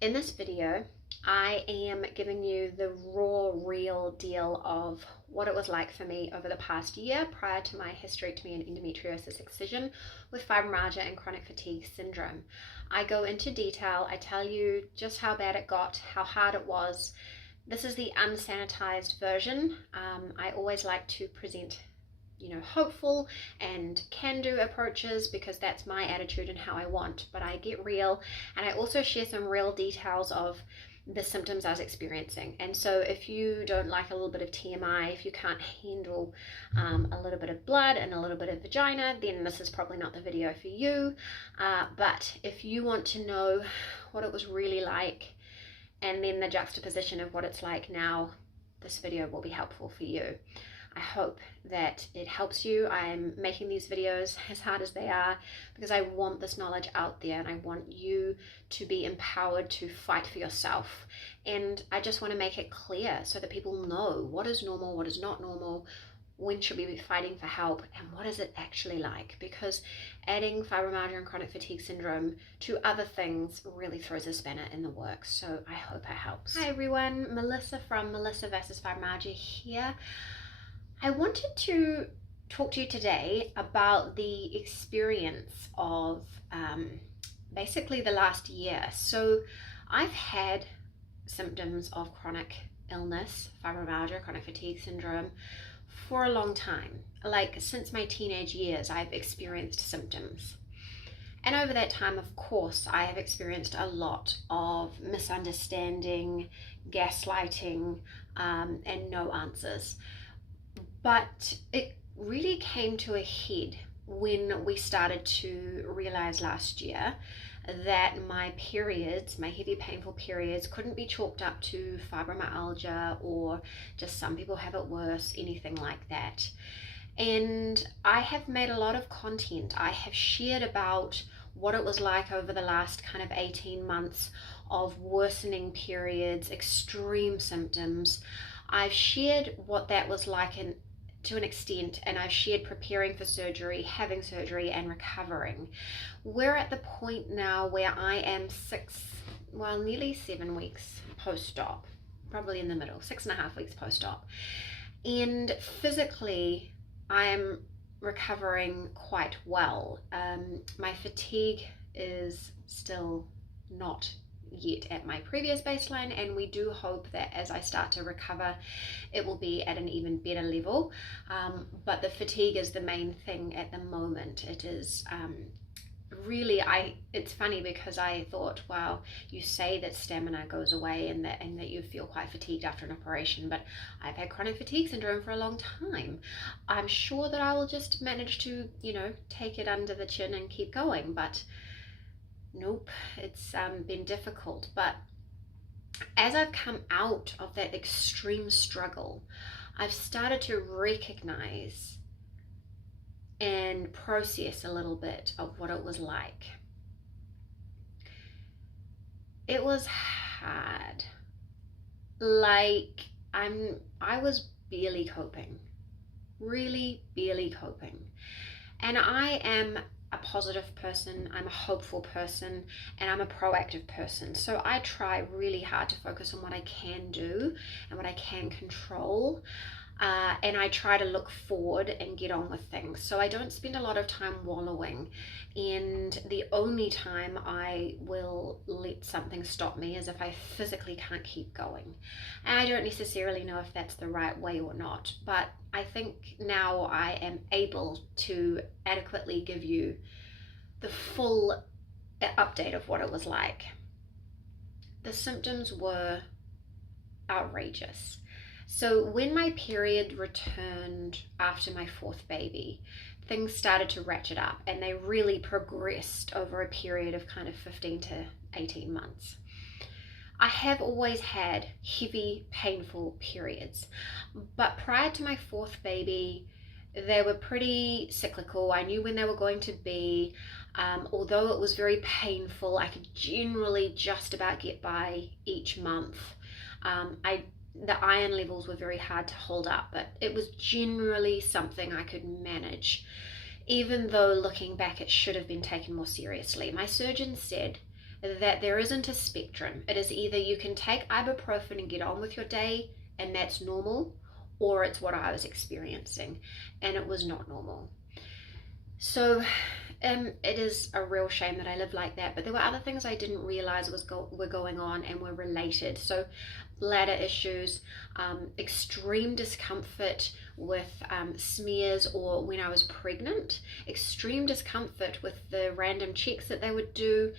In this video, I am giving you the raw, real deal of what it was like for me over the past year prior to my hysterectomy and endometriosis excision with fibromyalgia and chronic fatigue syndrome. I go into detail, I tell you just how bad it got, how hard it was. This is the unsanitized version. I always like to present hopeful and can-do approaches because that's my attitude and how I want, but I get real, and I also share some real details of the symptoms I was experiencing. And so if you don't like a little bit of TMI, if you can't handle a little bit of blood and a little bit of vagina, then this is probably not the video for you. But if you want to know what it was really like and then the juxtaposition of what it's like now, this video will be helpful for you. I hope that it helps you. I'm making these videos as hard as they are because I want this knowledge out there and I want you to be empowered to fight for yourself. And I just want to make it clear so that people know what is normal, what is not normal, when should we be fighting for help, and what is it actually like, because adding fibromyalgia and chronic fatigue syndrome to other things really throws a spanner in the works. So I hope it helps. Hi everyone, Melissa from Melissa vs. Fibromyalgia here. I wanted to talk to you today about the experience of basically the last year. So I've had symptoms of chronic illness, fibromyalgia, chronic fatigue syndrome for a long time. Like since my teenage years, I've experienced symptoms. And over that time, of course, I have experienced a lot of misunderstanding, gaslighting, and no answers. But it really came to a head when we started to realize last year that my periods, my heavy painful periods, couldn't be chalked up to fibromyalgia or just some people have it worse, anything like that. And I have made a lot of content. I have shared about what it was like over the last kind of 18 months of worsening periods, extreme symptoms. I've shared what that was like to an extent, and I've shared preparing for surgery, having surgery, and recovering. We're at the point now where I am nearly 7 weeks post-op, probably in the middle, 6.5 weeks post-op. And physically, I am recovering quite well. My fatigue is still not yet at my previous baseline, and we do hope that as I start to recover it will be at an even better level, but the fatigue is the main thing at the moment. It is really, it's funny because I thought, wow, you say that stamina goes away and that you feel quite fatigued after an operation, but I've had chronic fatigue syndrome for a long time. I'm sure that I will just manage to take it under the chin and keep going, but nope, it's been difficult. But as I've come out of that extreme struggle, I've started to recognize and process a little bit of what it was like. It was hard. Like I was barely coping, really barely coping. And I am a positive person, I'm a hopeful person, and I'm a proactive person. So I try really hard to focus on what I can do and what I can control. And I try to look forward and get on with things. So I don't spend a lot of time wallowing. And the only time I will let something stop me is if I physically can't keep going. And I don't necessarily know if that's the right way or not, but I think now I am able to adequately give you the full update of what it was like. The symptoms were outrageous. So when my period returned after my fourth baby, things started to ratchet up, and they really progressed over a period of kind of 15 to 18 months. I have always had heavy, painful periods, but prior to my fourth baby, they were pretty cyclical. I knew when they were going to be. Although it was very painful, I could generally just about get by each month. The iron levels were very hard to hold up, but it was generally something I could manage, even though looking back it should have been taken more seriously. My surgeon said that there isn't a spectrum. It is either you can take ibuprofen and get on with your day and that's normal, or it's what I was experiencing, and it was not normal. So it is a real shame that I live like that, but there were other things I didn't realize were going on and were related. So bladder issues, extreme discomfort with smears, or when I was pregnant, extreme discomfort with the random checks that they would do,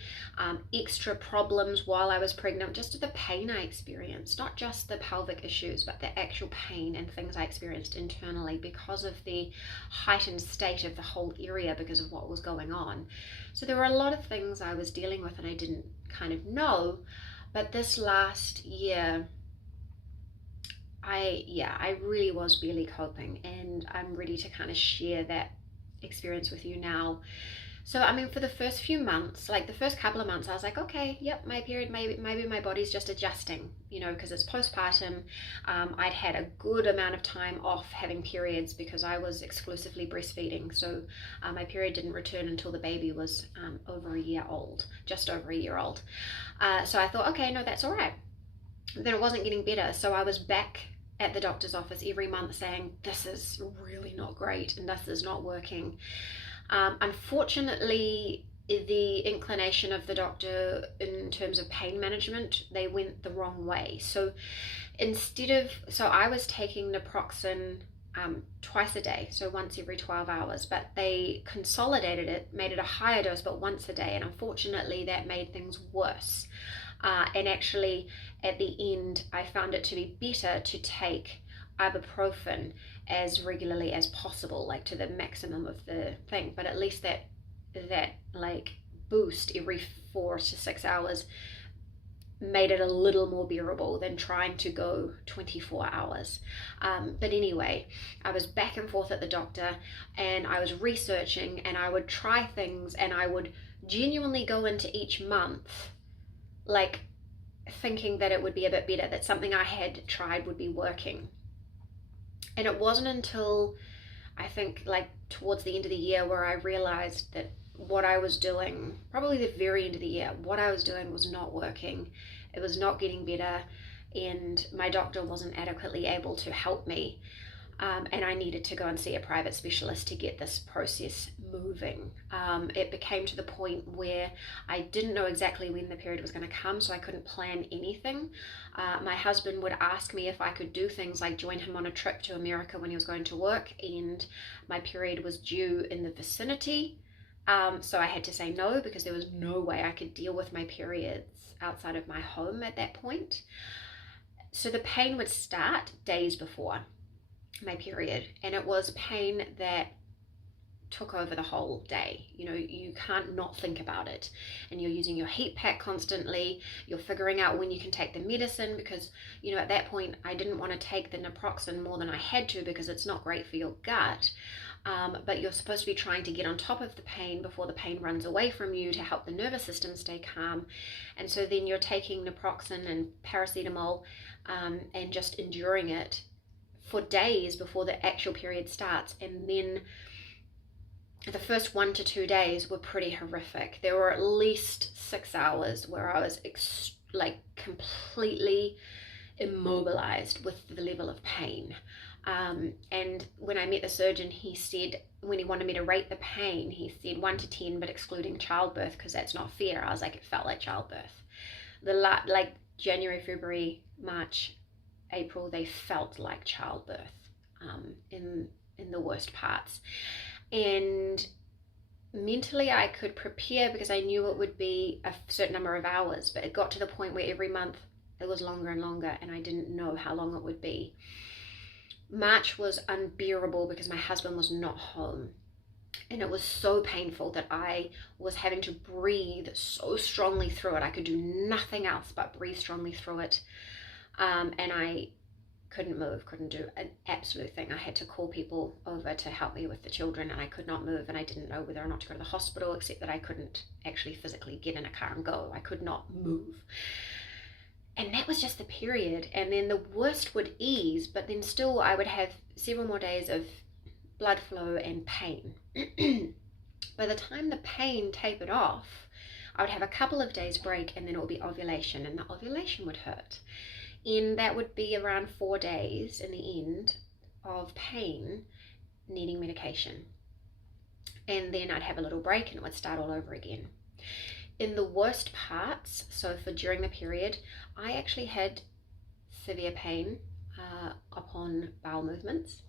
extra problems while I was pregnant, just the pain I experienced, not just the pelvic issues, but the actual pain and things I experienced internally because of the heightened state of the whole area because of what was going on. So there were a lot of things I was dealing with and I didn't kind of know. But this last year, I really was barely coping, and I'm ready to kind of share that experience with you now. So I mean, for the first few months, like the first couple of months, I was like, okay, yep, my period, maybe my body's just adjusting, because it's postpartum. I'd had a good amount of time off having periods because I was exclusively breastfeeding. So my period didn't return until the baby was over a year old, just over a year old. So I thought, okay, no, that's all right. Then it wasn't getting better. So I was back at the doctor's office every month saying, this is really not great and this is not working. Unfortunately, the inclination of the doctor in terms of pain management, they went the wrong way. So I was taking naproxen twice a day, so once every 12 hours, but they consolidated it, made it a higher dose, but once a day, and unfortunately that made things worse. And actually at the end, I found it to be better to take ibuprofen as regularly as possible, like to the maximum of the thing, but at least that like boost every 4 to 6 hours made it a little more bearable than trying to go 24 hours. But anyway, I was back and forth at the doctor and I was researching, and I would try things, and I would genuinely go into each month like thinking that it would be a bit better, that something I had tried would be working. And it wasn't until I think like towards the end of the year where I realized that what I was doing, probably the very end of the year, what I was doing was not working. It was not getting better, and my doctor wasn't adequately able to help me. And I needed to go and see a private specialist to get this process moving. It became to the point where I didn't know exactly when the period was going to come, so I couldn't plan anything. My husband would ask me if I could do things like join him on a trip to America when he was going to work, and my period was due in the vicinity. So I had to say no, because there was no way I could deal with my periods outside of my home at that point. So the pain would start days before my period, and it was pain that took over the whole day. You can't not think about it, and you're using your heat pack constantly. You're figuring out when you can take the medicine, because at that point I didn't want to take the naproxen more than I had to, because it's not great for your gut. But you're supposed to be trying to get on top of the pain before the pain runs away from you, to help the nervous system stay calm. And so then you're taking naproxen and paracetamol and just enduring it for days before the actual period starts. And then the first 1 to 2 days were pretty horrific. There were at least 6 hours where I was completely immobilized with the level of pain. And when I met the surgeon, he said, when he wanted me to rate the pain, he said 1 to 10, but excluding childbirth, because that's not fair. I was like, it felt like childbirth. Like January, February, March, April, they felt like childbirth in the worst parts. And mentally I could prepare, because I knew it would be a certain number of hours, but it got to the point where every month it was longer and longer, and I didn't know how long it would be. March was unbearable because my husband was not home, and it was so painful that I was having to breathe so strongly through it. I could do nothing else but breathe strongly through it. And I couldn't move, couldn't do an absolute thing. I had to call people over to help me with the children, and I could not move, and I didn't know whether or not to go to the hospital, except that I couldn't actually physically get in a car and go. I could not move. And that was just the period. And then the worst would ease, but then still I would have several more days of blood flow and pain. By the time the pain tapered off, I would have a couple of days break, and then it would be ovulation, and the ovulation would hurt. And that would be around 4 days in the end of pain, needing medication. And then I'd have a little break and it would start all over again. In the worst parts, so for during the period, I actually had severe pain upon bowel movements.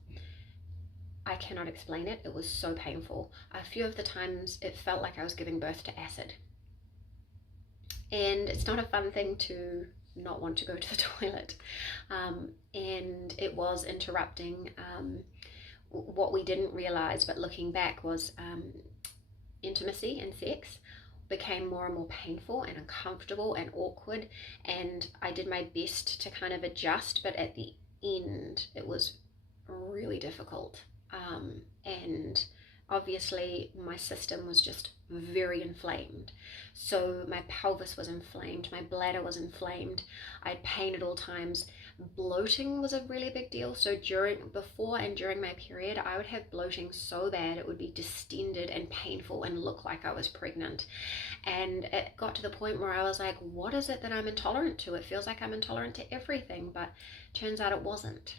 I cannot explain it. It was so painful. A few of the times it felt like I was giving birth to acid. And it's not a fun thing to not want to go to the toilet. And it was interrupting. What we didn't realize, but looking back, was intimacy and sex became more and more painful and uncomfortable and awkward. And I did my best to kind of adjust, but at the end, it was really difficult. And obviously my system was just very inflamed. So my pelvis was inflamed, my bladder was inflamed, I had pain at all times. Bloating was a really big deal. So before and during my period, I would have bloating so bad it would be distended and painful and look like I was pregnant. And it got to the point where I was like, what is it that I'm intolerant to? It feels like I'm intolerant to everything, but turns out it wasn't.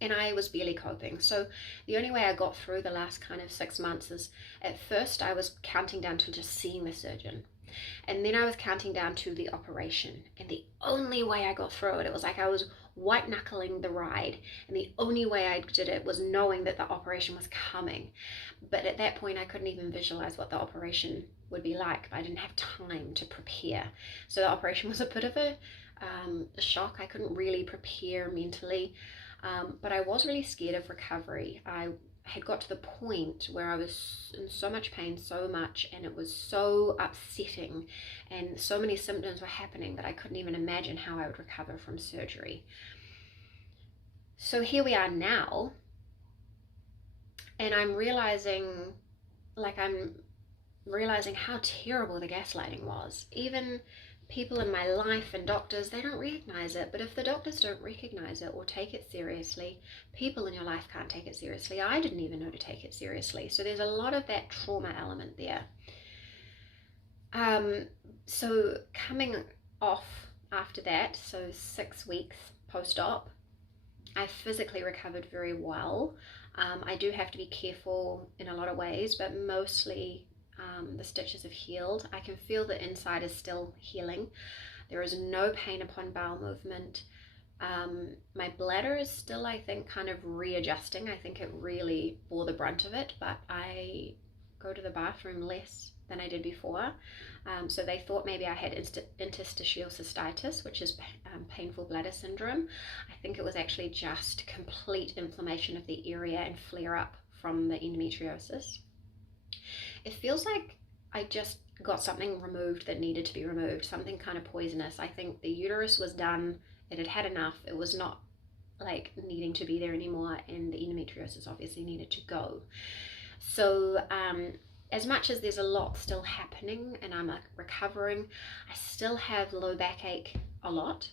And I was barely coping. So the only way I got through the last kind of 6 months is, at first I was counting down to just seeing the surgeon. And then I was counting down to the operation. And the only way I got through it, it was like I was white knuckling the ride. And the only way I did it was knowing that the operation was coming. But at that point, I couldn't even visualize what the operation would be like. I didn't have time to prepare. So the operation was a bit of a shock. I couldn't really prepare mentally. But I was really scared of recovery. I had got to the point where I was in so much pain, so much, and it was so upsetting, and so many symptoms were happening that I couldn't even imagine how I would recover from surgery. So here we are now, and I'm realizing how terrible the gaslighting was. Even people in my life and doctors, they don't recognize it. But if the doctors don't recognize it or take it seriously, people in your life can't take it seriously. I didn't even know to take it seriously. So there's a lot of that trauma element there. So coming off after that, so 6 weeks post-op, I physically recovered very well. I do have to be careful in a lot of ways, but mostly the stitches have healed. I can feel the inside is still healing. There is no pain upon bowel movement. My bladder is still, I think, kind of readjusting. I think it really bore the brunt of it, but I go to the bathroom less than I did before. So they thought maybe I had interstitial cystitis, which is painful bladder syndrome. I think it was actually just complete inflammation of the area and flare up from the endometriosis. It feels like I just got something removed that needed to be removed, something kind of poisonous. I think the uterus was done, it had had enough, it was not like needing to be there anymore, and the endometriosis obviously needed to go. So as much as there's a lot still happening and I'm recovering, I still have low backache a lot,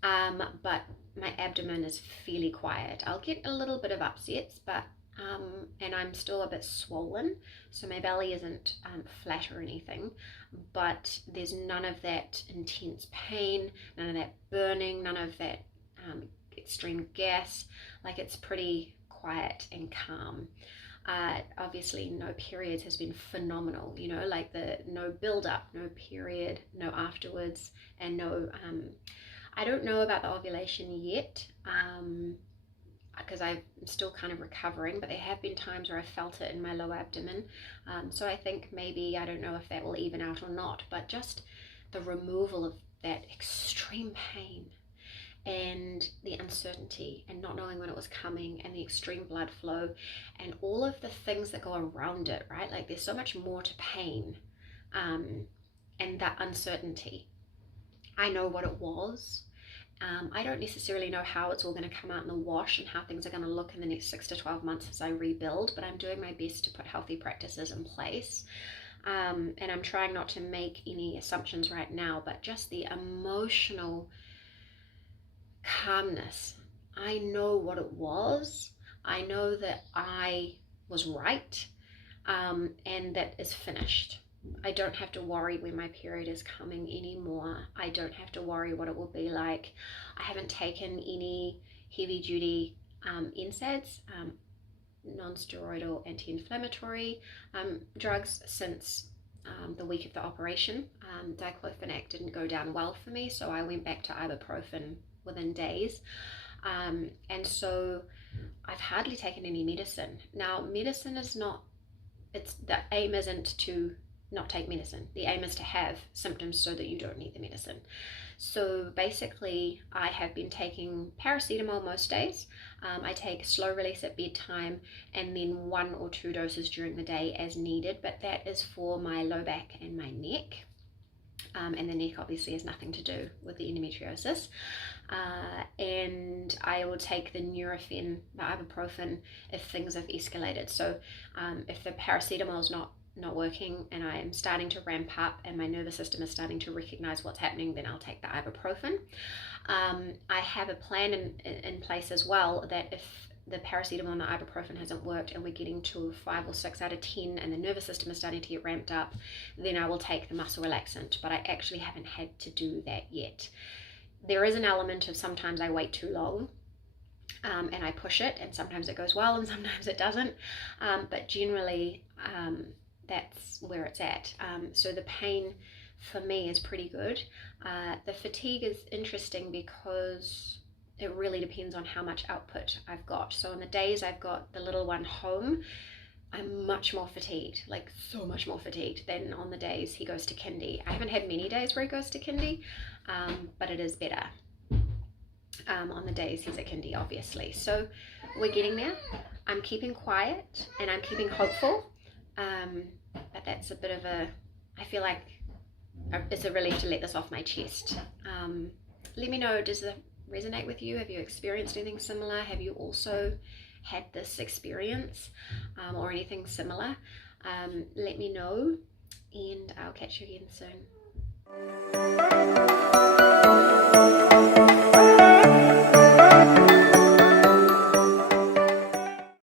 but my abdomen is fairly quiet. I'll get a little bit of upsets, but and I'm still a bit swollen, so my belly isn't flat or anything, but there's none of that intense pain, none of that burning, none of that extreme gas. Like, it's pretty quiet and calm. Obviously no periods has been phenomenal, you know, like no build up, no period, no afterwards, and no I don't know about the ovulation yet, because I'm still kind of recovering, but there have been times where I felt it in my lower abdomen. So I think maybe, I don't know if that will even out or not, but just the removal of that extreme pain and the uncertainty and not knowing when it was coming and the extreme blood flow and all of the things that go around it, right? Like, there's so much more to pain and that uncertainty. I know what it was. I don't necessarily know how it's all going to come out in the wash and how things are going to look in the next 6 to 12 months as I rebuild, but I'm doing my best to put healthy practices in place. And I'm trying not to make any assumptions right now, but just the emotional calmness. I know what it was. I know that I was right. and that is finished. I don't have to worry when my period is coming anymore. I don't have to worry what it will be like. I haven't taken any heavy duty NSAIDs, non-steroidal anti-inflammatory drugs since the week of the operation. Diclofenac didn't go down well for me, so I went back to ibuprofen within days. And so I've hardly taken any medicine. Now, medicine is not, the aim isn't to not take medicine. The aim is to have symptoms so that you don't need the medicine. So basically, I have been taking paracetamol most days. I take slow release at bedtime and then 1 or 2 doses during the day as needed, but that is for my low back and my neck. And the neck obviously has nothing to do with the endometriosis. And I will take the Nurofen, the ibuprofen, if things have escalated. So if the paracetamol is not working and I am starting to ramp up and my nervous system is starting to recognize what's happening, then I'll take the ibuprofen. I have a plan in place as well that if the paracetamol and the ibuprofen hasn't worked and we're getting to 5 or 6 out of 10 and the nervous system is starting to get ramped up, then I will take the muscle relaxant, but I actually haven't had to do that yet. There is an element of sometimes I wait too long and I push it, and sometimes it goes well and sometimes it doesn't, but generally that's where it's at. So the pain for me is pretty good. The fatigue is interesting because it really depends on how much output I've got. So on the days I've got the little one home, I'm much more fatigued, like so much more fatigued than on the days he goes to kindy. I haven't had many days where he goes to kindy, but it is better on the days he's at kindy, obviously. So we're getting there. I'm keeping quiet and I'm keeping hopeful. But that's a bit of I feel like it's a relief to let this off my chest. Let me know, does it resonate with you? Have you experienced anything similar? Have you also had this experience or anything similar? Let me know, and I'll catch you again soon.